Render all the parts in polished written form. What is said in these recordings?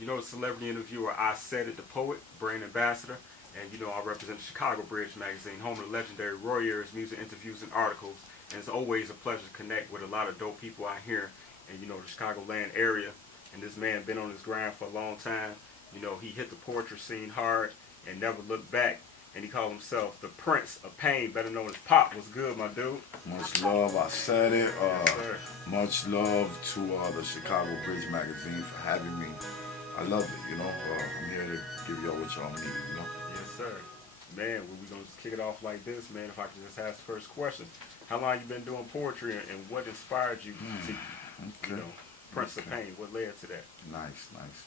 You know, the celebrity interviewer, Isaidit, the poet, brand ambassador, and you know, I represent the Chicago Bridge magazine, home of the legendary Roy Ayers, music interviews and articles. And it's always a pleasure to connect with a lot of dope people out here in, you know, the Chicagoland area. And this man been on his grind for a long time. You know, he hit the poetry scene hard and never looked back. And he called himself the Prince of Pain, better known as Pop. What's good, my dude? Much love, I said it. Yes, sir. Much love to the Chicago Bridge magazine for having me. I love it, you know. I'm here to give y'all what y'all need, you know. Yes, sir. Man, we're going to just kick it off like this, man. If I could just ask the first question. How long you been doing poetry and what inspired you to, Okay. you know, Prince of Pain? What led to that? Nice, nice.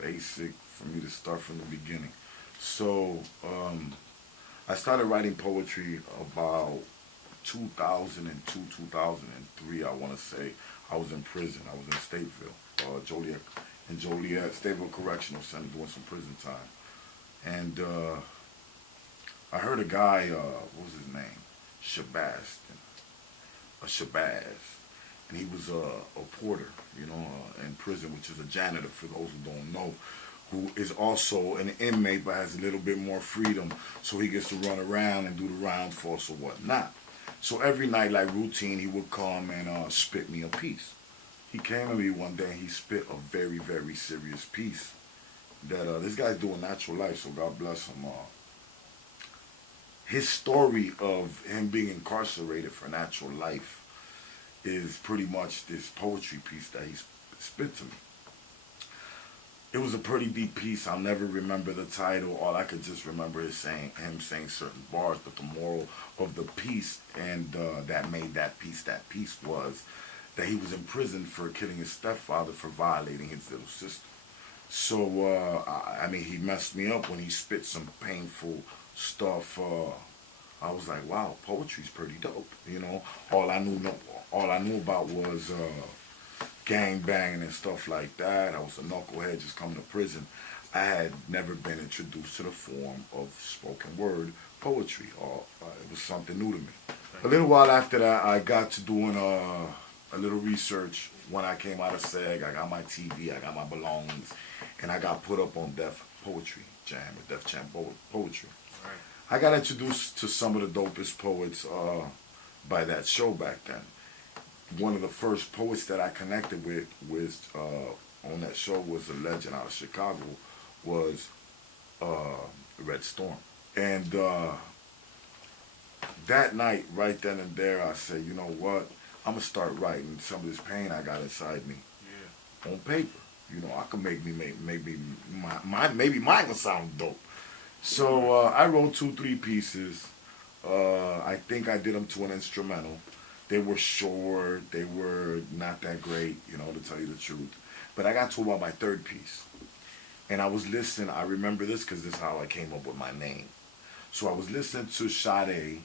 Basic for me to start from the beginning. So, I started writing poetry about 2002, 2003, I want to say. I was in prison. I was in Stateville, Joliet, Stateville Correctional Center doing some prison time. And I heard a guy, what was his name? Shabazz. And he was a porter, you know, in prison, which is a janitor for those who don't know, who is also an inmate but has a little bit more freedom, so he gets to run around and do the round force or whatnot. So every night, like routine, he would come and spit me a piece. He came to me one day and he spit a very, very serious piece that this guy's doing natural life, so God bless him. His story of him being incarcerated for natural life is pretty much this poetry piece that he spit to me. It was a pretty deep piece. I'll never remember the title. All I could just remember is him saying certain bars, but the moral of the piece and that made that piece was that he was in prison for killing his stepfather for violating his little sister. So, I mean, he messed me up when he spit some painful stuff. I was like, wow, poetry's pretty dope. You know, all I knew about was gang banging and stuff like that. I was a knucklehead just coming to prison. I had never been introduced to the form of spoken word poetry, or it was something new to me. A little while after that, I got to doing a little research. When I came out of SEG, I got my TV, I got my belongings, and I got put up on Def Poetry Jam, or Def Jam Poetry. Right. I got introduced to some of the dopest poets by that show back then. One of the first poets that I connected with on that show was a legend out of Chicago, was Red Storm. And that night, right then and there, I said, you know what? I'm gonna start writing some of this pain I got inside me on paper. You know, I can maybe mine will sound dope. So I wrote 2-3 pieces. I think I did them to an instrumental. They were short. They were not that great, you know, to tell you the truth. But I got to about my third piece, and I was listening. I remember this because this is how I came up with my name. So I was listening to Sade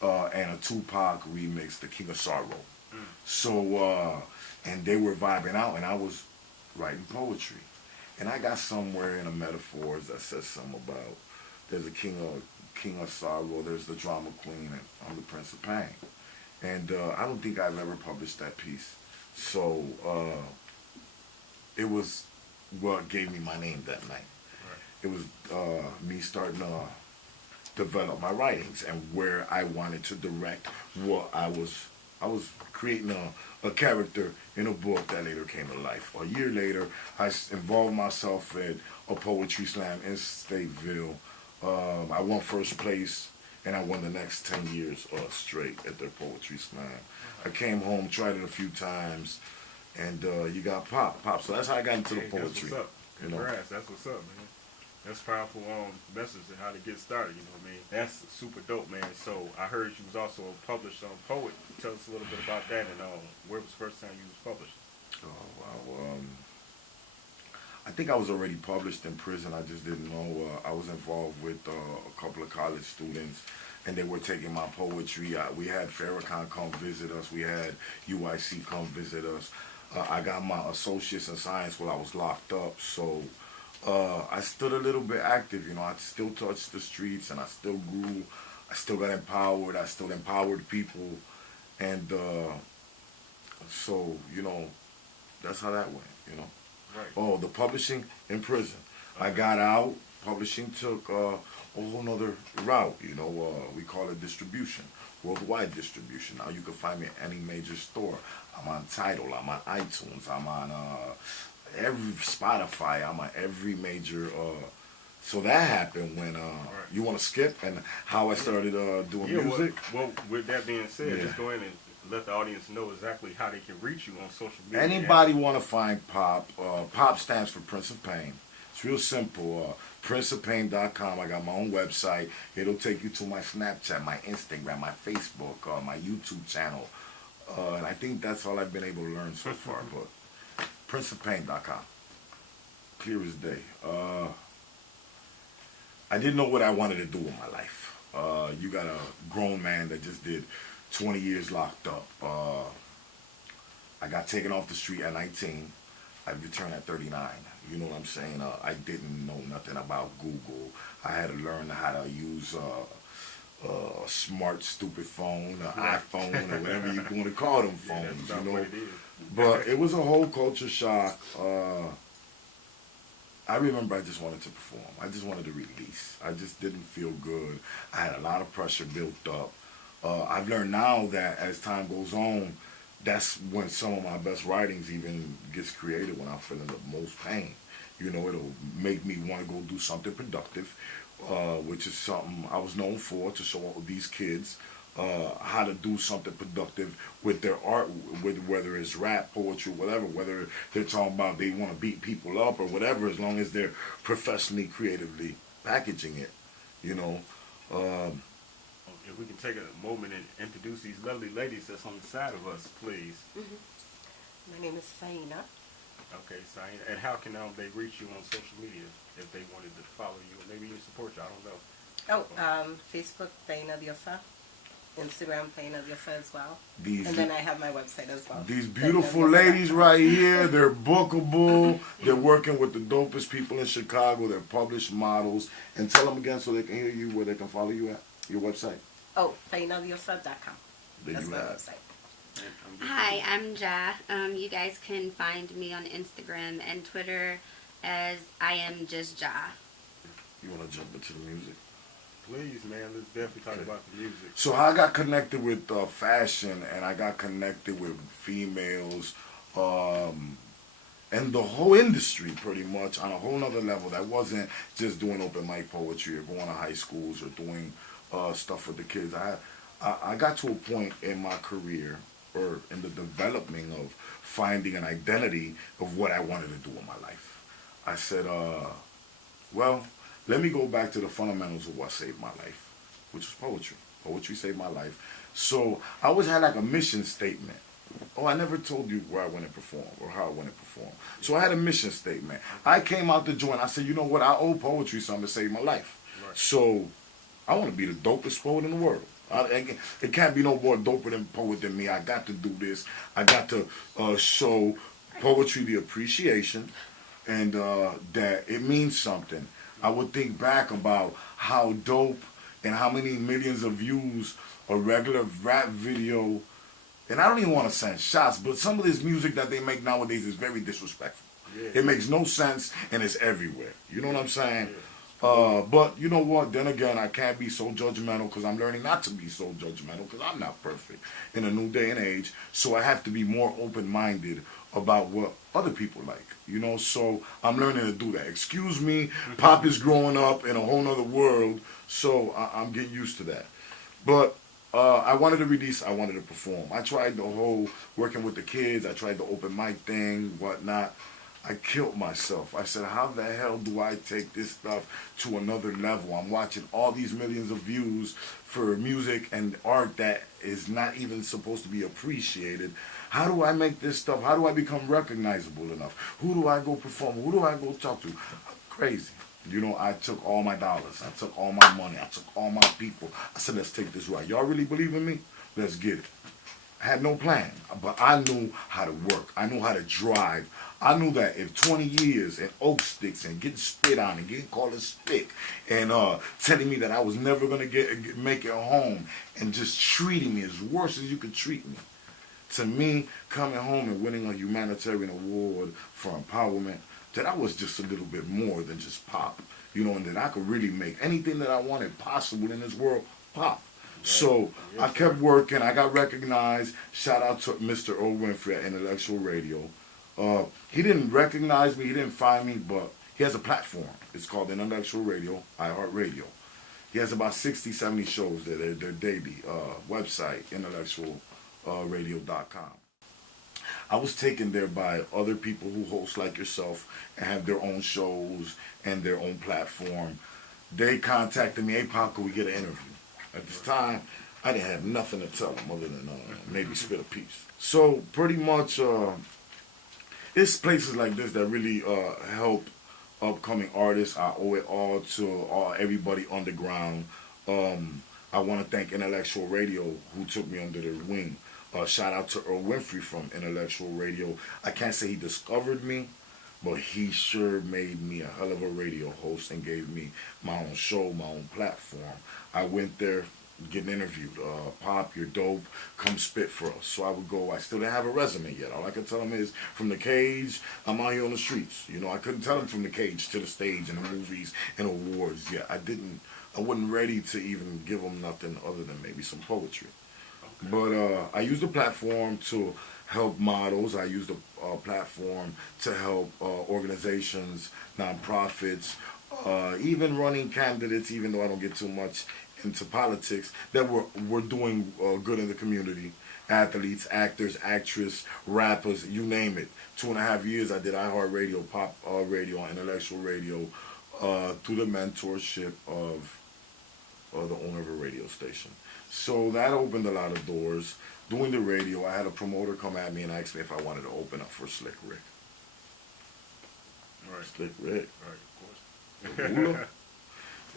and a Tupac remix, The King of Sorrow. So, and they were vibing out, and I was writing poetry. And I got somewhere in the metaphors that says something about there's a king of sorrow, there's the drama queen, and I'm the Prince of Pain. And I don't think I've ever published that piece. So it was what gave me my name that night. Right. It was me starting to develop my writings and where I wanted to direct what I was creating a character in a book that later came to life. A year later, I involved myself in a poetry slam in Stateville. I won first place, and I won the next 10 years straight at their poetry slam. I came home, tried it a few times, and you got pop. So that's how I got into the poetry. That's what's up. Congrats. You know? That's what's up, man. That's powerful message and how to get started, you know what I mean? That's super dope, man. So I heard you was also a published poet. Tell us a little bit about that and where was the first time you was published? Oh, wow. I think I was already published in prison. I just didn't know. I was involved with a couple of college students, and they were taking my poetry. We had Farrakhan come visit us. We had UIC come visit us. I got my associates in science while I was locked up, so I stood a little bit active. You know, I still touched the streets, and I still grew. I still got empowered. I still empowered people, and so, you know, that's how that went, you know. Right. Oh, the publishing in prison. I got out. Publishing took a whole nother route. We call it distribution, worldwide distribution. Now you can find me at any major store. I'm on Tidal. I'm on iTunes. I'm on every Spotify. I'm on every major. So that happened when you want to skip and how I started doing music. Well, with that being said, Yeah. just go ahead and let the audience know exactly how they can reach you on social media. Anybody want to find Pop? Pop stands for Prince of Pain. It's real simple. PrinceofPain.com. I got my own website. It'll take you to my Snapchat, my Instagram, my Facebook, my YouTube channel. And I think that's all I've been able to learn so far. But PrinceofPain.com. Clear as day. I didn't know what I wanted to do with my life. You got a grown man that just did 20 years locked up. I got taken off the street at 19. I returned at 39. You know what I'm saying? I didn't know nothing about Google. I had to learn how to use a smart, stupid phone, an iPhone, or whatever you want to call them phones. That's You know, what it is. but it was a whole culture shock. I remember I just wanted to perform. I just wanted to release. I just didn't feel good. I had a lot of pressure built up. I've learned now that as time goes on, that's when some of my best writings even gets created, when I'm feeling the most pain. It'll make me want to go do something productive, which is something I was known for, to show all these kids how to do something productive with their art, whether it's rap, poetry, whatever, whether they're talking about they want to beat people up or whatever, as long as they're professionally, creatively packaging it, If we can take a moment and introduce these lovely ladies that's on the side of us, please. My name is Saina. Okay, Saina. And how can they reach you on social media if they wanted to follow you or maybe even support you? I don't know. Facebook, Saina Diosa. Instagram, Saina Diosa as well. These And then I have my website as well. These beautiful ladies right here, they're bookable. They're working with the dopest people in Chicago. They're published models. And tell them again so they can hear you, where they can follow you at, your website. SainaDiosa.com. There That's you my have it. website. Hi, I'm Ja. You guys can find me on Instagram and Twitter as I am just Ja. You want to jump into the music? Please, man, let's definitely talk about the music. So I got connected with fashion, and I got connected with females, and the whole industry pretty much on a whole nother level. That wasn't just doing open mic poetry or going to high schools or doing stuff with the kids. I got to a point in my career, or in the development of finding an identity of what I wanted to do in my life. I said, well, let me go back to the fundamentals of what saved my life, which was poetry. Poetry saved my life. So I always had like a mission statement. Oh, I never told you where I went to perform or how I went to perform. So I had a mission statement. I came out the joint. I said, you know what? I owe poetry something to save my life. Right. So I want to be the dopest poet in the world. It can't be no more doper than poet than me. I got to do this. I got to show poetry the appreciation, and that it means something. I would think back about how dope and how many millions of views a regular rap video, and I don't even want to send shots, but some of this music that they make nowadays is very disrespectful. Yeah. It makes no sense, and it's everywhere. You know what I'm saying? But you know what? Then again, I can't be so judgmental, because I'm learning not to be so judgmental, because I'm not perfect in a new day and age. So I have to be more open-minded about what other people like. So I'm learning to do that. Excuse me, Pop is growing up in a whole nother world, so I'm getting used to that. But I wanted to release, I wanted to perform. I tried the whole working with the kids, I tried the open mic thing, whatnot. I killed myself. I said, how the hell do I take this stuff to another level? I'm watching all these millions of views for music and art that is not even supposed to be appreciated. How do I make this stuff? How do I become recognizable enough? Who do I go perform? Who do I go talk to? I'm crazy. I took all my dollars. I took all my money. I took all my people. I said, let's take this right. Y'all really believe in me? Let's get it. I had no plan, but I knew how to work. I knew how to drive. I knew that if 20 years and oak sticks and getting spit on and getting called a stick and telling me that I was never going to make it home and just treating me as worse as you could treat me. To me, coming home and winning a humanitarian award for empowerment, that I was just a little bit more than just pop, you know, and that I could really make anything that I wanted possible in this world pop. So I kept working. I got recognized. Shout out to Mr. Earl Winfrey at Intellectual Radio. He didn't recognize me. He didn't find me, but he has a platform. It's called Intellectual Radio, iHeartRadio. He has about 60, 70 shows there. They're daily. Website, intellectualradio.com. I was taken there by other people who host like yourself and have their own shows and their own platform. They contacted me, hey, Pop, could we get an interview? At this time, I didn't have nothing to tell them other than maybe spit a piece. So pretty much, it's places like this that really help upcoming artists. I owe it all to everybody underground. I want to thank Intellectual Radio, who took me under their wing. Shout out to Earl Winfrey from Intellectual Radio. I can't say he discovered me, but he sure made me a hell of a radio host and gave me my own show, my own platform. I went there getting interviewed. Pop, you're dope. Come spit for us. So I would go. I still didn't have a resume yet. All I could tell them is from the cage, I'm out here on the streets. You know, I couldn't tell them from the cage to the stage and the movies and awards yet. I wasn't ready to even give them nothing other than maybe some poetry. Okay. But I used the platform to help models. I used the platform to help organizations, nonprofits, even running candidates, even though I don't get too much into politics, that were doing good in the community. Athletes, actors, actresses, rappers, you name it. 2.5 years I did iHeartRadio, Pop Radio, and Intellectual Radio through the mentorship of the owner of a radio station. So that opened a lot of doors. Doing the radio, I had a promoter come at me and ask me if I wanted to open up for Slick Rick. Right. Slick Rick. Right, of course.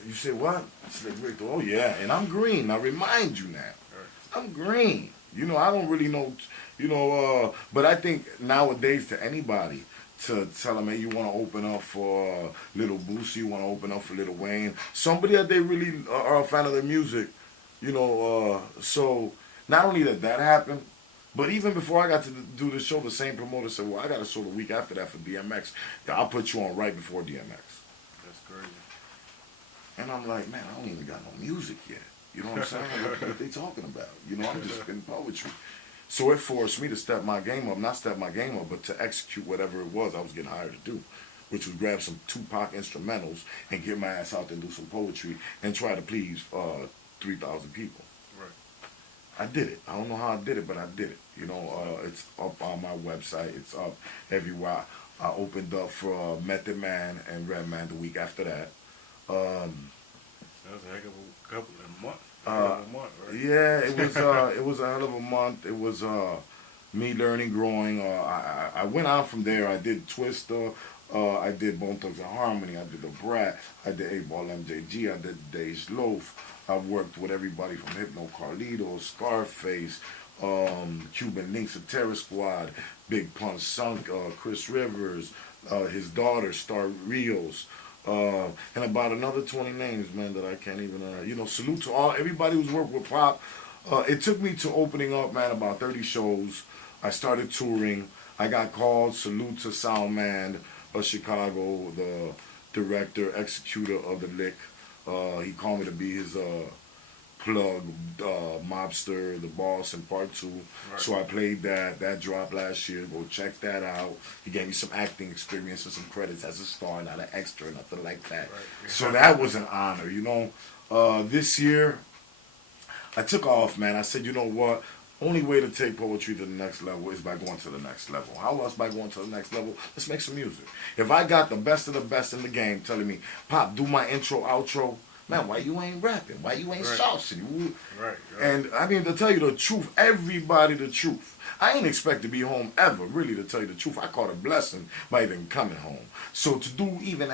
You say what? Slick Rick. Oh yeah, and I'm green. I remind you now. Right. I'm green. You know, I don't really know. You know, but I think nowadays to anybody to tell them, hey, you want to open up for Little Boosie, you want to open up for Lil Wayne, somebody that they really are a fan of their music. You know, so not only did that happen, but even before I got to do the show, the same promoter said, well, I got a show the week after that for DMX. Yeah, I'll put you on right before DMX. That's crazy. And I'm like, man, I don't even got no music yet. You know what I'm saying? What they talking about? You know, I'm just spitting poetry. So it forced me to step my game up, not step my game up, but to execute whatever it was I was getting hired to do, which was grab some Tupac instrumentals and get my ass out there and do some poetry and try to please 3,000 people. Right. I did it. I don't know how I did it, but I did it. You know, it's up on my website. It's up everywhere. I opened up for Method Man and Redman the week after that. That was a heck of a couple of months. Right? Yeah, it was a hell of a month. It was me learning, growing. I went on from there. I did Twister. I did Bone Thugs and Harmony. I did The Brat. I did 8-Ball MJG. I did Dej Loaf. I worked with everybody from Hypno Carlito, Scarface, Cuban Links, the Terror Squad, Big Pun Sunk, Chris Rivers, his daughter, Star Rios. And about another 20 names, man, that I can't even, you know, salute to everybody who's worked with Pop. It took me to opening up, man, about 30 shows. I started touring. I got called, salute to Soundman of Chicago, the director, executor of the Lick. He called me to be his plug, Mobster, the boss in part 2. Right. So I played that. That dropped last year. Go check that out. He gave me some acting experience and some credits as a star, not an extra, nothing like that. Right. Yeah. So that was an honor, you know. This year, I took off, man. I said, you know what? Only way to take poetry to the next level is by going to the next level. How else by going to the next level? Let's make some music. If I got the best of the best in the game telling me, Pop, do my intro, outro, man, why you ain't rapping? Why you ain't saucing? Right. And I mean, to tell you the truth, everybody the truth. I ain't expect to be home ever, really, to tell you the truth. I caught a blessing by even coming home. So to do even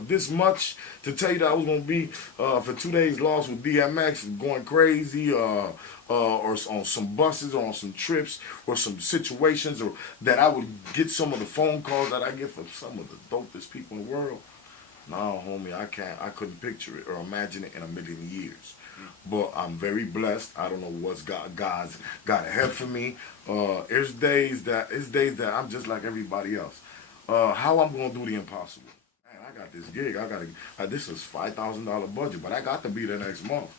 this much, to tell you that I was going to be for 2 days lost with DMX, going crazy, or on some buses, or on some trips, or some situations, or that I would get some of the phone calls that I get from some of the dopest people in the world. No, homie, I couldn't picture it or imagine it in a million years. But I'm very blessed. I don't know what's God's got ahead for me. There's days that I'm just like everybody else. how I'm gonna do the impossible. Man, I got this gig. This is $5,000 budget, but I got to be there next month.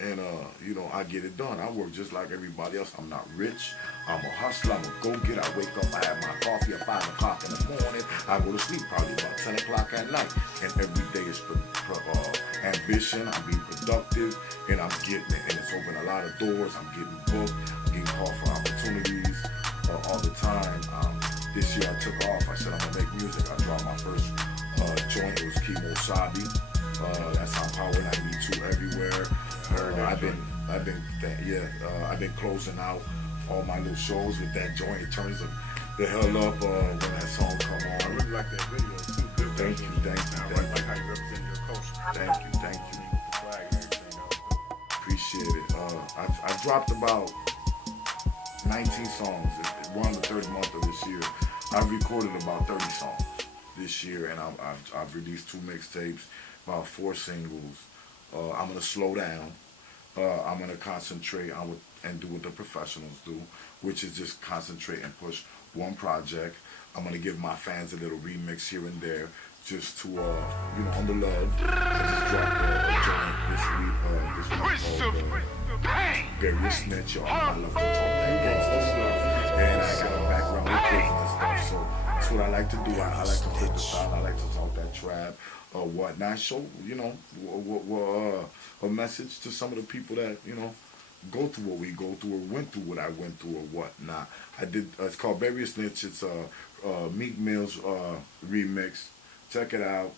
And you know, I get it done. I work just like everybody else. I'm not rich. I'm a hustler. I'm a go-getter. I wake up, I have my coffee at 5 o'clock in the morning. I go to sleep probably about 10 o'clock at night. And every day is ambition. I'm being productive, and I'm getting it. And it's opened a lot of doors. I'm getting booked. I'm getting called for opportunities all the time. This year I took off. I said I'm gonna make music. I dropped my first joint. It was Chemo Sabi. That's on Power 92 everywhere. I've been closing out all my little shows with that joint. It turns the hell up when that song come on. I really like that video too. Good Thank video. you. I really like how you represent your culture. Thank you. With the flag and everything else. Appreciate it. I dropped about 19 songs. We're on the third month of this year. I've recorded about 30 songs this year, and I've released 2 mixtapes, about 4 singles. I'm gonna slow down. I'm gonna concentrate on and do what the professionals do, which is just concentrate and push one project. I'm gonna give my fans a little remix here and there, just to on the love. I just dropped a joint this week called Bury a Snitch. Y'all, I love to talk that gangsta stuff, and I got a background with prison and stuff, so that's what I like to do. I like to flip the style. I like to talk that trap. Whatnot. Show, a message to some of the people that, go through what we go through or went through what I went through or whatnot. I did, it's called Bury a Snitch. It's a Meek Mill's remix. Check it out.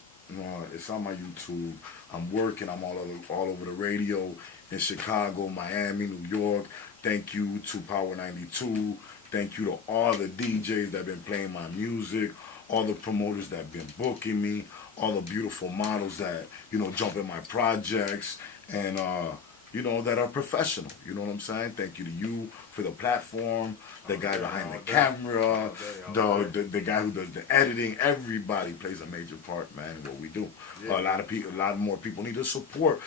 It's on my YouTube. I'm working. I'm all over the radio in Chicago, Miami, New York. Thank you to Power 92. Thank you to all the DJs that have been playing my music, all the promoters that have been booking me, all the beautiful models that, jump in my projects and, that are professional. You know what I'm saying? Thank you to you for the platform, the guy behind the camera, the guy who does the editing. Everybody plays a major part, man, in what we do. Yeah. A lot more people need to support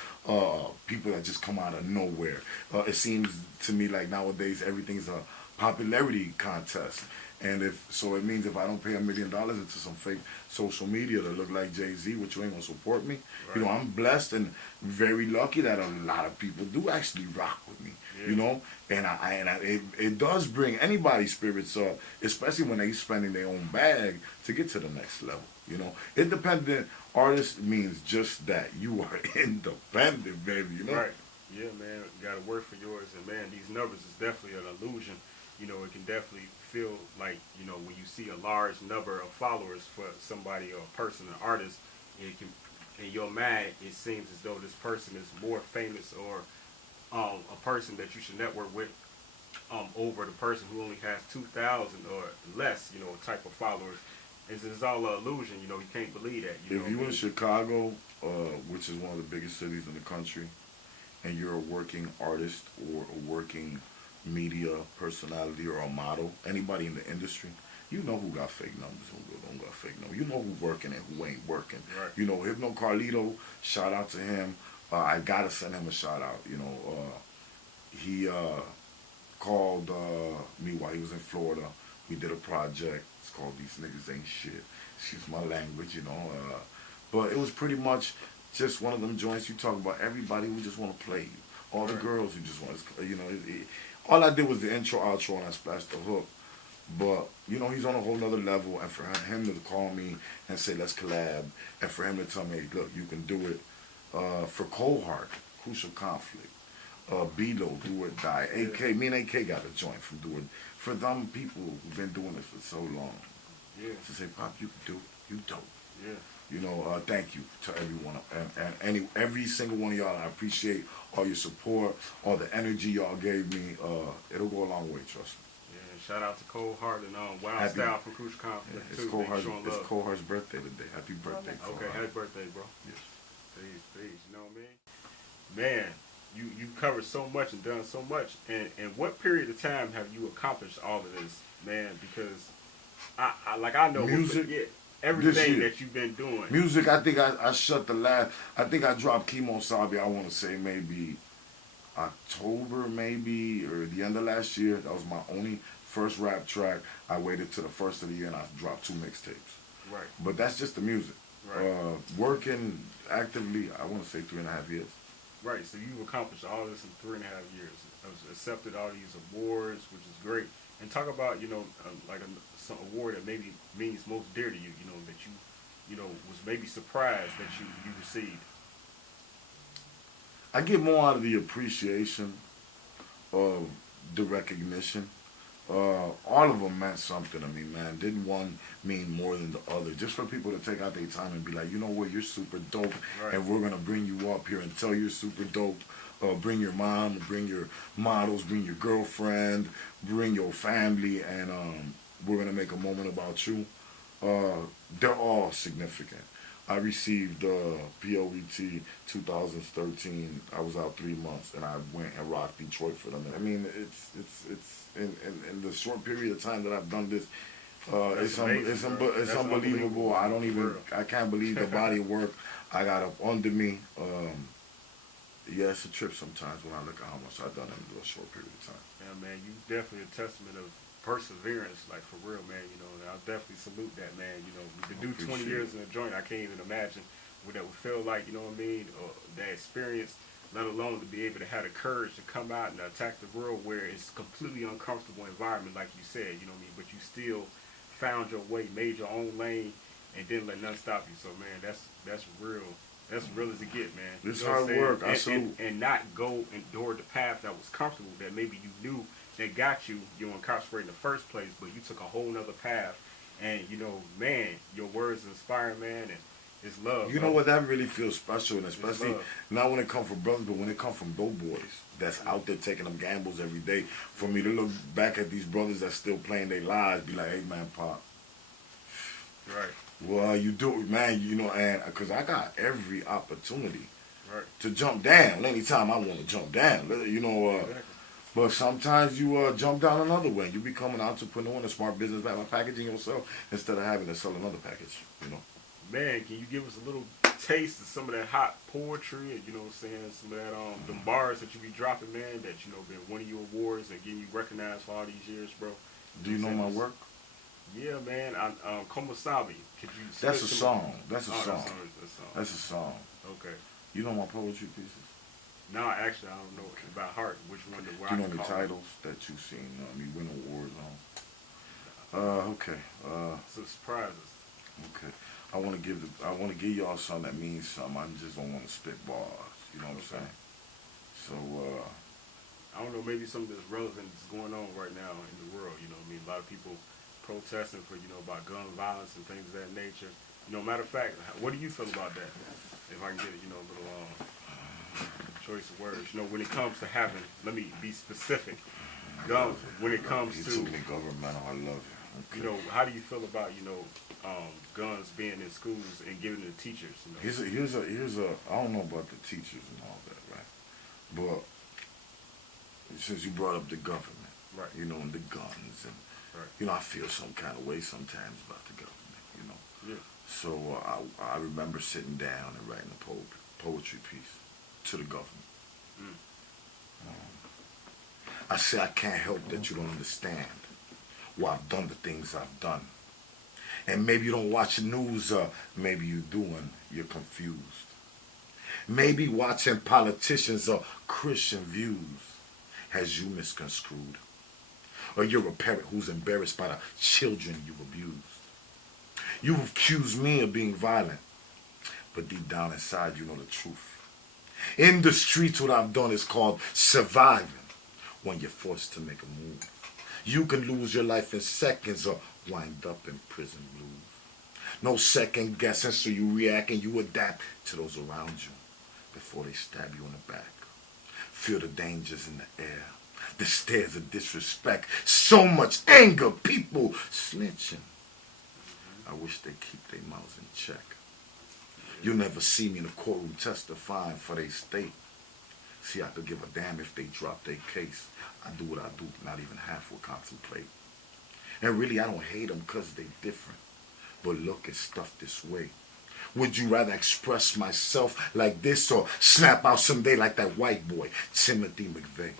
people that just come out of nowhere. It seems to me like nowadays everything's a popularity contest. And it means if I don't pay $1 million into some fake social media to look like Jay-Z, which you ain't gonna support me. Right. I'm blessed and very lucky that a lot of people do actually rock with me. Yeah. And it does bring anybody's spirits up, especially when they spending their own bag to get to the next level. Independent artist means just that. You are independent, baby. Right. Yeah, man. You gotta work for yours, and man, these numbers is definitely an illusion. It can definitely feel like, when you see a large number of followers for somebody or a person, an artist, in your mind, it seems as though this person is more famous or a person that you should network with over the person who only has 2,000 or less, type of followers. It's all an illusion, you can't believe that. If you're in Chicago, which is one of the biggest cities in the country, and you're a working artist or a working media personality or a model, anybody in the industry, who got fake numbers, who don't got fake numbers. Who's working and who ain't working. Right. Hypno Carlito, shout out to him. I gotta send him a shout out. He called me while he was in Florida. We did a project. It's called These Niggas Ain't Shit. Excuse my language, but it was pretty much just one of them joints you talk about everybody who just want to play you. All the girls who just want to, all I did was the intro, outro, and I splashed the hook. But, he's on a whole nother level. And for him to call me and say, let's collab. And for him to tell me, look, you can do it. For Cold Heart, Crucial Conflict. B-Lo, Do or Die. AK, me and AK got a joint from Do It. For them people who've been doing this for so long. Yeah. To say, Pop, you can do it. You dope. Yeah. Thank you to everyone and every single one of y'all. I appreciate all your support, all the energy y'all gave me. It'll go a long way, trust me. Yeah, shout out to Cold Heart and Wild Style from Crucial Conflict. Yeah, it's Cold Heart's birthday today. Happy birthday, Cold Heart. Happy birthday, bro. Yes. Peace. You know what I mean? Man, you covered so much and done so much. And what period of time have you accomplished all of this, man? Because I know music. Everything that you've been doing. Music, I think I shut the last. I think I dropped Chemo Sabi, I want to say maybe October, maybe, or the end of last year. That was my only first rap track. I waited to the first of the year and I dropped 2 mixtapes. Right. But that's just the music. Right. Working actively, I want to say 3.5 years. Right. So you've accomplished all this in 3.5 years. Accepted all these awards, which is great. And talk about, you know, like some award that maybe means most dear to you. You know, that you know, was maybe surprised that you received. I get more out of the appreciation of the recognition. All of them meant something to me, man. Didn't one mean more than the other? Just for people to take out their time and be like, you know what, you're super dope, Right. and we're gonna bring you up here and tell you're super dope. Bring your mom, bring your models, bring your girlfriend, bring your family, and we're gonna make a moment about you. They're all significant. I received POET 2013. I was out 3 months, and I went and rocked Detroit for them. I mean, it's in the short period of time that I've done this, it's unbelievable. I can't believe the body of work I got up under me. Yeah, it's a trip sometimes when I look at how much I've done in a short period of time. Yeah, man, you definitely a testament of perseverance, like for real, man. You know, and I'll definitely salute that, man. You know, to do 20 years in a joint, I can't even imagine what that would feel like. You know what I mean? Or that experience, let alone to be able to have the courage to come out and attack the world where it's completely uncomfortable environment, like you said. You know what I mean? But you still found your way, made your own lane, and didn't let nothing stop you. So, man, that's real. That's real as it get, man. This You know hard work. and not go endure the path that was comfortable, that maybe you knew that got you incarcerated in the first place, but you took a whole nother path. And, you know, man, your words inspire, man, and it's love. You bro. know what? That really feels special, and especially love. not when it comes from brothers, but when it comes from dope boys that's out there taking them gambles every day. For me to look back at these brothers that's still playing their lives, be like, hey, man, Pop. Right. Well, you do it, man, you know, and because I got every opportunity Right. to jump down anytime I want to jump down, you know. Exactly. But sometimes you jump down another way. You become an entrepreneur and a smart businessman by packaging yourself instead of having to sell another package, you know. Man, can you give us a little taste of some of that hot poetry and, you know what I'm saying, some of that, the bars that you be dropping, man, that, you know, been winning you awards and getting you recognized for all these years, bro? Do you know my work? Yeah, man. Komasabi. Could you? That's a spit song. That's a Oh, song. that's a song. That's a song. Okay. You know my poetry pieces? No, actually, I don't know about heart. Which one? Do you know any titles that you've seen me win awards on? Okay. So surprises. Okay. I want to give y'all something that means something. I just don't want to spit bars. You know what I'm saying? So, I don't know. Maybe something that's relevant is going on right now in the world. You know what I mean? A lot of people protesting for, you know, about gun violence and things of that nature. You know, matter of fact, what do you feel about that? If I can get it, you know, a little choice of words. You know, when it comes to having, let me be specific. Guns. When it comes you to, too governmental. I love you. Okay. you know, how do you feel about, you know, guns being in schools and giving to teachers? You know? Here's a. I don't know about the teachers and all that, right? But since you brought up the government, Right. you know, and the guns, and Right. you know, I feel some kind of way sometimes about the government, you know. Yeah. So I remember sitting down and writing a poetry piece to the government. I say I can't help that you don't understand why I've done the things I've done. And maybe you don't watch the news, maybe you do and you're confused. Maybe watching politicians or Christian views has you misconstrued. Or you're a parent who's embarrassed by the children you've abused. You've accused me of being violent, but deep down inside you know the truth. In the streets what I've done is called surviving when you're forced to make a move. You can lose your life in seconds or wind up in prison blues. No second guessing, so you react and you adapt to those around you before they stab you in the back. Feel the dangers in the air, the stares of disrespect, so much anger, people snitching. I wish they keep their mouths in check. You'll never see me in the courtroom testifying for their state. See, I could give a damn if they drop their case. I do what I do, not even half will contemplate. And really, I don't hate them because they different. But look at stuff this way. Would you rather express myself like this or snap out someday like that white boy, Timothy McVeigh?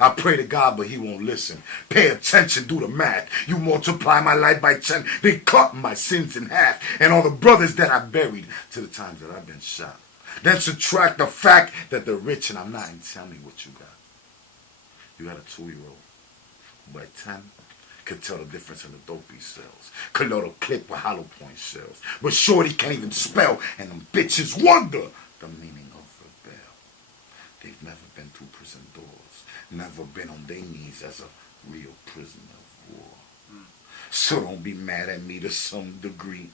I pray to God, but he won't listen. Pay attention, do the math. You multiply my life by 10, they cut my sins in half. And all the brothers that I buried to the times that I've been shot. Then subtract the fact that they're rich and I'm not, and tell me what you got. You got a 2-year-old. By 10, could tell the difference in the dope he sells. Could know the clip with hollow point shells. But shorty can't even spell, and them bitches wonder the meaning of rebel. They've never been through prison doors. Never been on their knees as a real prisoner of war. So don't be mad at me to some degree.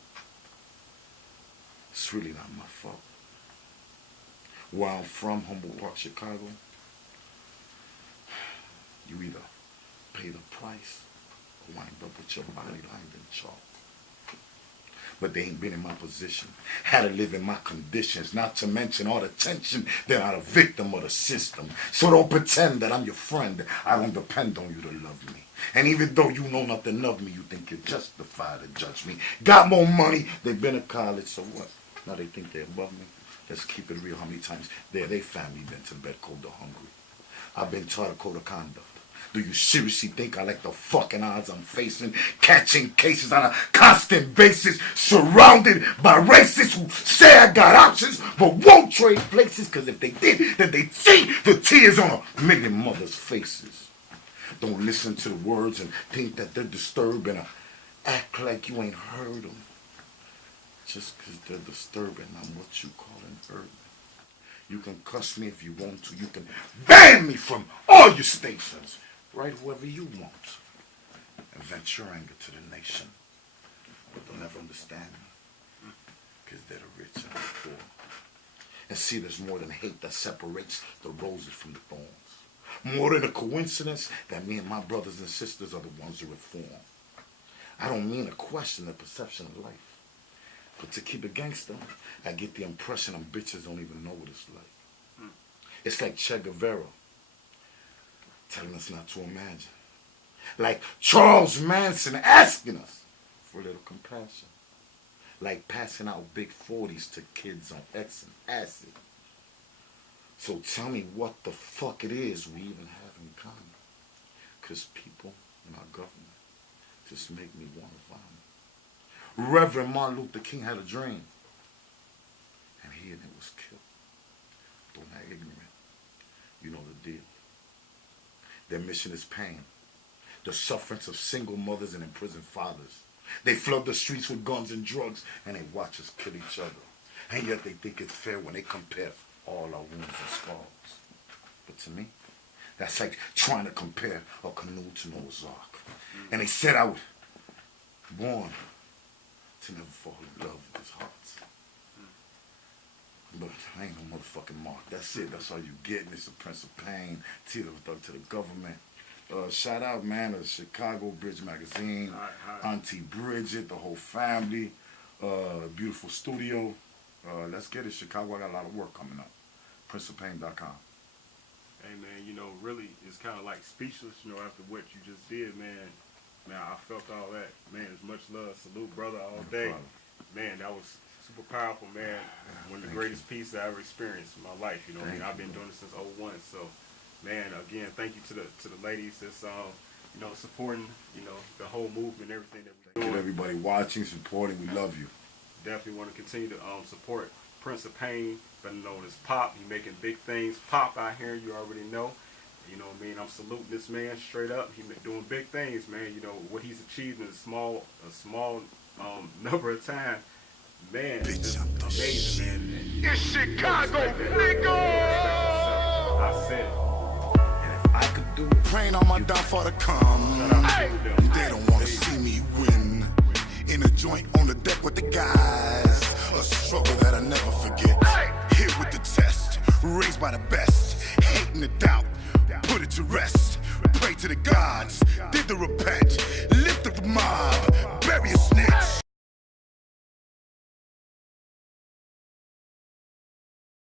It's really not my fault. Where I'm from, Humboldt Park, Chicago, you either pay the price or wind up with your body lined in chalk. But they ain't been in my position. Had to live in my conditions, not to mention all the tension that I'm a victim of the system. So don't pretend that I'm your friend. I don't depend on you to love me. And even though you know nothing of me, you think you're justified to judge me. Got more money, they've been to college, so what? Now they think they're above me. Let's keep it real. How many times they family been to bed cold or hungry? I've been taught a code of conduct. Do you seriously think I like the fucking odds I'm facing? Catching cases on a constant basis, surrounded by racists who say I got options, but won't trade places, because if they did, then they'd see the tears on a million mothers' faces. Don't listen to the words and think that they're disturbing or act like you ain't heard them. Just because they're disturbing, I'm what you call an urban. You can cuss me if you want to. You can ban me from all your stations. Write whoever you want. And vent your anger to the nation. But they'll never understand me. Because they're the rich and the poor. And see, there's more than hate that separates the roses from the thorns. More than a coincidence that me and my brothers and sisters are the ones who reform. I don't mean to question the perception of life. But to keep it gangster, I get the impression them bitches don't even know what it's like. It's like Che Guevara telling us not to imagine. Like Charles Manson asking us for a little compassion. Like passing out big 40s to kids on X and acid. So tell me what the fuck it is we even have in common. Because people in our government just make me want to vomit. Reverend Martin Luther King had a dream. And he and it was killed. Don't act ignorant. You know the deal. Their mission is pain. The sufferance of single mothers and imprisoned fathers. They flood the streets with guns and drugs, and they watch us kill each other. And yet they think it's fair when they compare all our wounds and scars. But to me, that's like trying to compare a canoe to Noah's Ark. And they set out, born to never fall in love with his hearts. But I ain't no motherfucking Mark. That's it. That's all you getting. It's the Prince of Pain. To the government. Shout out, man, to Chicago Bridge Magazine. Hi. Auntie Bridget, the whole family. Beautiful studio. Let's get it, Chicago. I got a lot of work coming up. PrinceofPain.com. Hey, man, you know, really, it's kind of like speechless, you know, after what you just did, man. Man, I felt all that. Man, it's much love. Salute, brother, all day. Man, that was super powerful, man. One of the greatest pieces I ever experienced in my life. You know, I mean, I've been doing this since '01. So, man, again, thank you to the ladies that's you know, supporting, you know, the whole movement, everything that we're doing. Thank you, everybody watching, supporting. We love you. Definitely want to continue to support Prince of Pain, better known as Pop. He making big things pop out here. You already know. You know what I mean? I'm saluting this man straight up. He's doing big things, man. You know, what he's achieved in a small number of time. Man, it's just amazing, man. It's Chicago, nigga! I said it. And if I could do it, praying on my downfall to come. They don't want to see me win. In a joint on the deck with the guys. A struggle that I never forget. Hit with the test, raised by the best. Hating the doubt, put it to rest. Pray to the gods, did the repent.